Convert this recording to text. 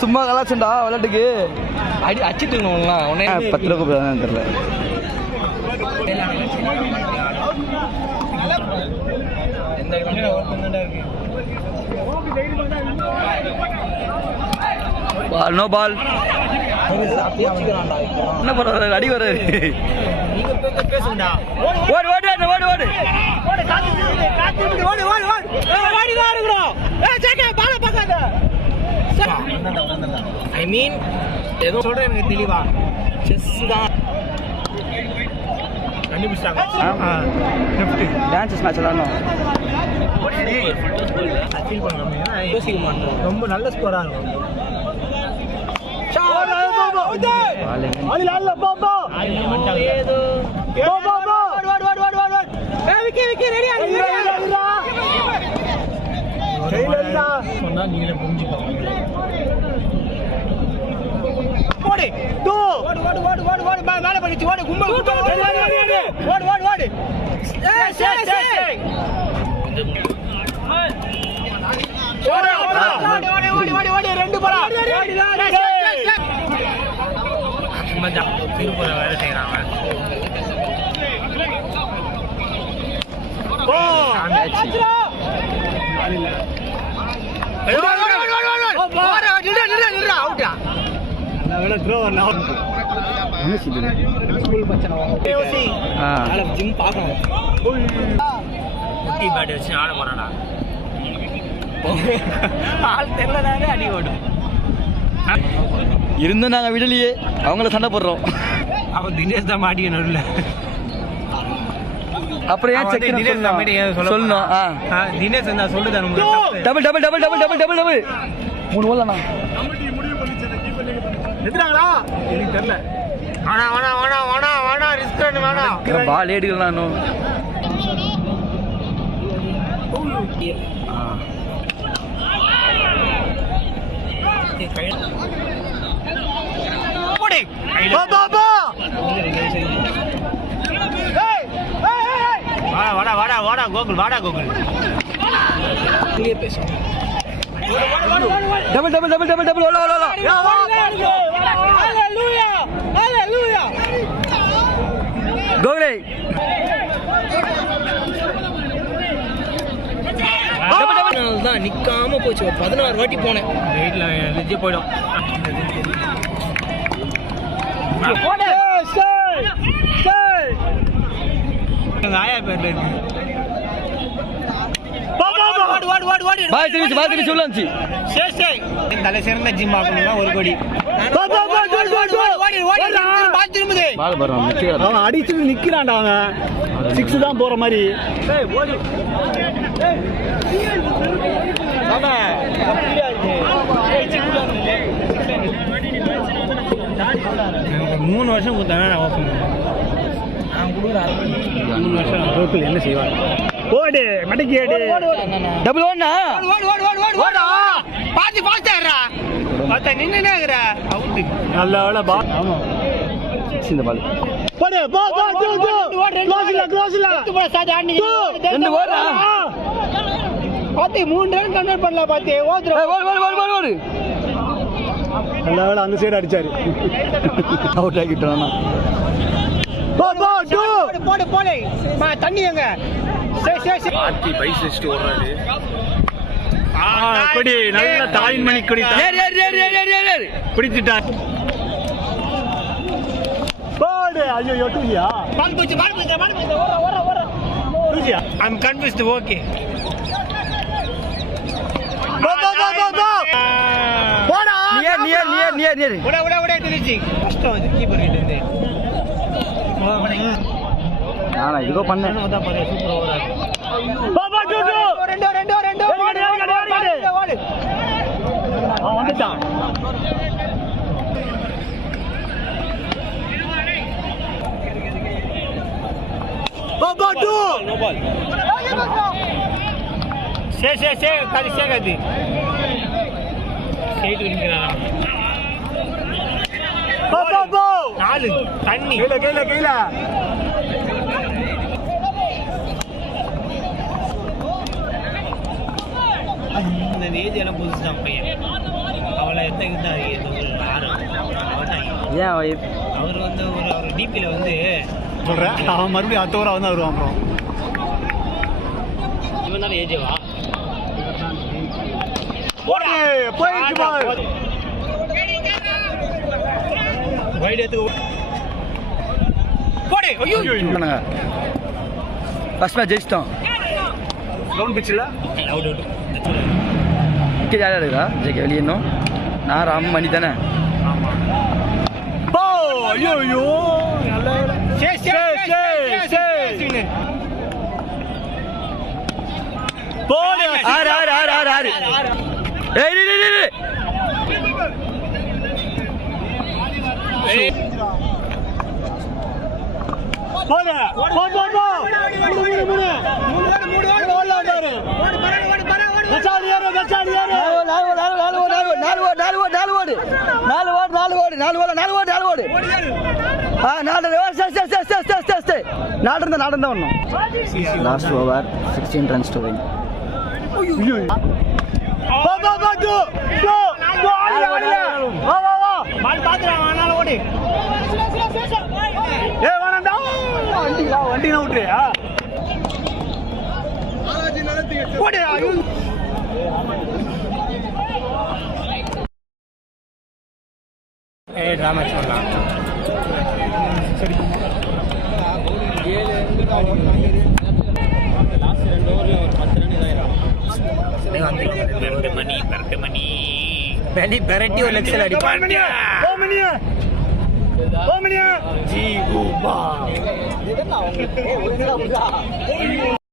சும்மா கலாச்சண்டா விளையாட்டுக்கு அடி அடிச்சுட்டு உடனே 10 ரூபா கூப்பிடாதான் தெரியல. Ball no ball. என்ன பண்றாரு? அடி வர்றாரு. ஓடு ஓடு ஓடு ஓடு ஓடு. ஐ மீன் ஏதோ சொல்றேன் எனக்கு தெளிவா. செஸ் தான் கண்டுபிடிச்சாங்க. டான்ஸ் மேட்ச் விளாடணும். யோசிக்க மாட்டோம். ரொம்ப நல்ல ஸ்கோரா இருக்கும். நீங்களே புரிஞ்சுக்கோங்க. மேல பண்ணிச்சு ஓடு கும்பல் ஓடு ஓடு ஓடு. ரெண்டு போறா திருப்பூர வேலை செய்யறாங்க. ஜிம் பார்க்கணும். குட்டி பேட் வச்சு ஆட போறானா? ஆள் தெரியலனாலே அடி ஓடும். இருந்தும் நாங்கள் விடலையே, அவங்கள சண்டை போடுறோம். அவன் தினேஷ் தான் மாட்டிக்கணும். அப்புறம் ஏன் செக் சொல்லணும்? தினேஷ் நான் சொல்லுதேன். Double double double double double double double 3 ஓடலண்ணா. எதுனாங்களா எனக்கு தெரியல. வேணா வேணா வேணா வேணா வேணா ரிஸ்க் வேணா. பால் ஏடுக்கலாம் இன்னும். வாடா வாடா வாடா கோகுல் வாடா கோகுல். பேசும் double double double double double ஓல ஓல ஓல. கோகுலே தான் நிக்காம போச்சு. 16 வாட்டி போனேன். வெயிட்ல லெஜ்ஜே போயிடும். ஆயா பேர்ல இருக்கு. பால் திருச்சி பால் திருச்சி உள்ள வந்துச்சு. தலை சிறந்த ஜிம் ஆகணும்னா 1 கோடி. பால் பண்றான். அவன் அடிச்சுட்டு நிக்கிறான்டா. அவன் 6 தான் போற மாதிரி. எனக்கு 3 வருஷம் கொடுத்தாங்க. நான் ஓப்பன் நான் கொடுக்குறேன். 3 வருஷம் ரோக்கில் என்ன செய்வாங்க? ஓடு மடக்கி ஏடு. டபுள் ஓடுனா பாத்து பாத்துறா. பாத்தா நின்னுனேங்கற. அவுட். நல்ல வேளை பால். ஆமா. இந்த பால். போடு போ போ டு டு. க்ளோஸ் இல்ல. போ சாதி ஆடி. ரெண்டு ஓடுடா. பாத்தி 3 ரன் கன்வெர்ட் பண்ணல பாத்தி. ஓடுற. ஓடு ஓடு ஓடு ஓடு. நல்ல வேளை அந்த சைடு அடிச்சாரு. அவுட் ஆகிட்டானா. போ போ டு. போடு போடு. தண்ணி எங்க? சரி பாத்தி பைஸ் வெச்சிட்டு ஓடுறாரு. கொடி நல்ல தாயின் மணி கொடி. ஏறு ஏறு ஏறு ஏறு ஏறு ஏறு. பிடிச்சிட்டா. போடு. ஐயோ டூயா. பால் போச்சு ஓர. டூயா. ஐ அம் கன்வின்ஸ்ட். ஓகே. போ போ போ போ போ. போடா. நியர். உட திருச்சி. கஷ்டம் இது கீப்பர் கிட்ட இருந்து. நானா இதோ பண்ணேன். அதான் பாரு சூப்பர் ஓவரா. Baba two two. ரெண்டு ஓடு. அவன் வந்துட்டான். பாபா டு. No ball. சே காதி சேகாதி. சைடு நிக்கறானா. பாபா போ. 4 தண்ணி. கையில. இந்த ஏஜ் எல்லாம் புதுசு தான் பையன். அவளை அவளை எடுத்துக்கிட்டாரு ஏன் அவர் வந்து அவர் டிபியில் வந்து சொல்கிறேன் அவன் மறுபடியும் அடுத்த ஓவர் அவன் தான் வருவான் ப்ரோ. இவன் தானே ஏஜேவா போயிடுச்சு பால். வைடு எடுத்து போடு. ஐயோ ஃபர்ஸ்ட் மேட்ச் ஜெயிச்சிட்டோம். கிரவுண்ட் பிச்சில் அவுட் அவுட். விக்கெட் யார் இருக்கா ஜெயிக்க வெளியே இன்னும் நான் ராம் மணி தானே. போ. ஐயோ ஐயோ நல்ல போடு. ஆறு ஆறு ஆறு ஆறு ஆறு ஏய் டேய் டேய் டேய் போடு. போ போ போ. மூணு ஓடுறாரு. கச்சாடி யாரு? Last over 16 runs to win. போ போ போ டு டு டு ஆடியா. வா வா வா. பால் பாத்துறான் ஆனால ஓடு. ஏய் வேணாம்டா. வண்டி விட்டுறியா? ஓடு. ஐயோ ஏய் டிராமா சொல்லலாம். சரி லாஸ்ட் 2 ஓவர்ல ஒரு 10 ரன் இதாயிரும். மணி பெரட்டி ஒரு லெக்ஸில் அடிப்பான். G Bupa